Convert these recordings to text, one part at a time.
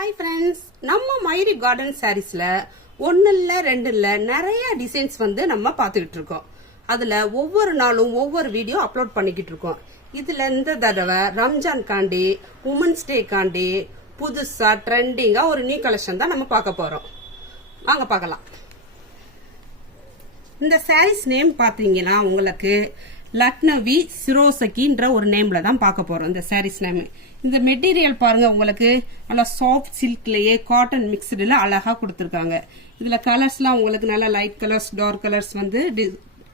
Hi friends, நம்ம Mayuri garden சாரீஸ்ல ஒன்னு இல்ல ரெண்டு இல்ல நிறைய டிசைன்ஸ் வந்து நம்ம பார்த்துக்கிட்டு இருக்கோம். அதுல ஒவ்வொரு நாளும் ஒவ்வொரு வீடியோ அப்லோட் பண்ணிக்கிட்டு இருக்கோம். இதுல இந்த தடவை ரம்ஜான் காண்டி உமன்ஸ் டே காண்டி புதுசா ட்ரெண்டிங்கா ஒரு நியூ கலெக்ஷன் தான் நம்ம பார்க்க போறோம். வாங்க பார்க்கலாம். இந்த சாரீஸ் நேம் பாத்தீங்கன்னா உங்களுக்கு லக்னவி சிரோசகின்ற ஒரு நேம்ல தான் பார்க்க போறோம். இந்த சாரீஸ் நேம், இந்த மெட்டீரியல் பாருங்க, உங்களுக்கு நல்லா சாஃப்ட் சில்க்லயே காட்டன் மிக்ஸ்டுல அழகா கொடுத்துருக்காங்க. இதுல கலர்ஸ்லாம் உங்களுக்கு நல்லா லைட் கலர்ஸ் டார்க் கலர்ஸ் வந்து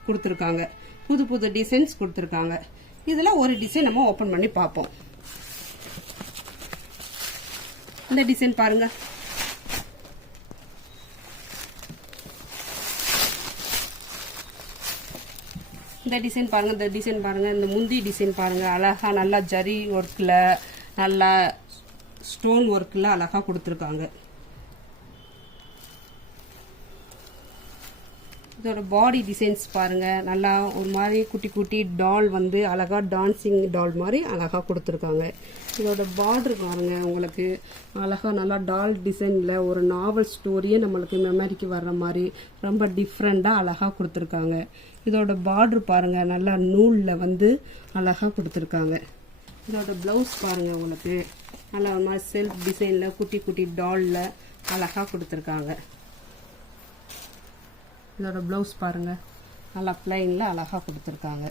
கொடுத்துருக்காங்க. புது புது டிசைன்ஸ் கொடுத்துருக்காங்க. இதுல ஒரு டிசைன் நம்ம ஓபன் பண்ணி பார்ப்போம். இந்த டிசைன் பாருங்க. இந்த டிசைன் பாருங்க, இந்த டிசைன் பாருங்க, இந்த முந்தி டிசைன் பாருங்க, அழகா நல்லா ஜரி ஒர்க்ல நல்லா ஸ்டோன் ஒர்க்ல அழகா கொடுத்துருக்காங்க. இதோட பாடி டிசைன்ஸ் பாருங்க, நல்லா ஒரு மாதிரி குட்டி குட்டி டால் வந்து அழகா டான்சிங் டால் மாதிரி அழகா கொடுத்துருக்காங்க. இதோட பார்டர் பாருங்க, உங்களுக்கு அழகா நல்லா டால் டிசைன்ல ஒரு நாவல் ஸ்டோரியே நம்மளுக்கு மெமரிக்கு வர்ற மாதிரி ரொம்ப டிஃப்ரெண்டா அழகா கொடுத்துருக்காங்க. இதோட பார்டர் பாருங்க, நல்லா நூல்ல வந்து அழகா கொடுத்துருக்காங்க. இதோட பிளவுஸ் பாருங்க, உங்களுக்கு நல்லா ஒரு மாதிரி செல்ஃப் டிசைன்ல குட்டி குட்டி டால்ல அழகா கொடுத்துருக்காங்க. இதோட பிளவுஸ் பாருங்க, நல்லா பிளைன்ல அழகா கொடுத்துருக்காங்க.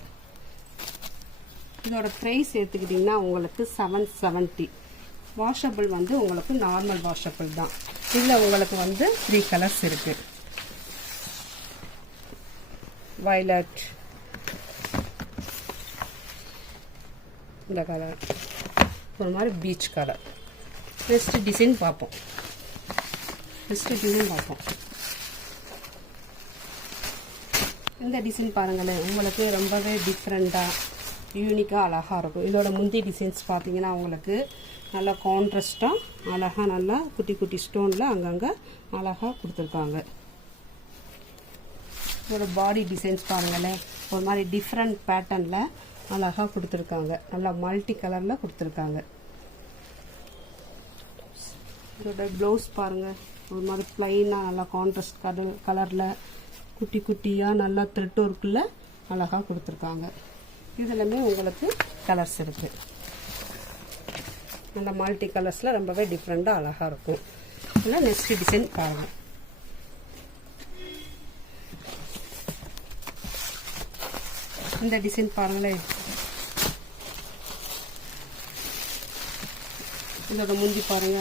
இதோட பிரைஸ் எடுத்துக்கிட்டீங்கன்னா உங்களுக்கு 770. வாஷபிள் வந்து உங்களுக்கு நார்மல் வாஷபிள் தான். இதுல உங்களுக்கு வந்து 3 கலர்ஸ் இருக்கு. வயலட், இந்த கலர் ஒரு மாதிரி பீச் கலர். நெக்ஸ்ட் டிசைன் பார்ப்போம். இந்த டிசைன் பாருங்களேன், உங்களுக்கு ரொம்பவே டிஃப்ரெண்டா யூனிக்கா அழகா இருக்கும். இதோட முந்தி டிசைன்ஸ் பார்த்தீங்கன்னா உங்களுக்கு நல்லா கான்ட்ராஸ்டா அழகா நல்லா குட்டி குட்டி ஸ்டோன்ல அங்கங்க அழகா கொடுத்துருக்காங்க. இதோட பாடி டிசைன்ஸ் பாருங்களேன், ஒரு மாதிரி டிஃப்ரெண்ட் பேட்டர்ன்ல அழகா கொடுத்துருக்காங்க. நல்லா மல்டி கலர்ல கொடுத்துருக்காங்க. இதோட பிளவுஸ் பாருங்க, ஒரு மாதிரி பிளைனா நல்லா கான்ட்ராஸ்ட் கலர்ல குட்டி குட்டியா நல்லா த்ரெட் ஒர்க்ல அழகா கொடுத்துருக்காங்க. இதுலமே உங்களுக்கு கலர்ஸ் இருக்கு. நல்ல மல்டி கலர்ஸ்ல ரொம்பவே டிஃப்ரெண்டா அழகா இருக்கும். இல்லை நெக்ஸ்ட் டிசைன் பாருங்க. இந்த டிசைன் பாருங்களேன், இதோட முந்தி பாருங்க,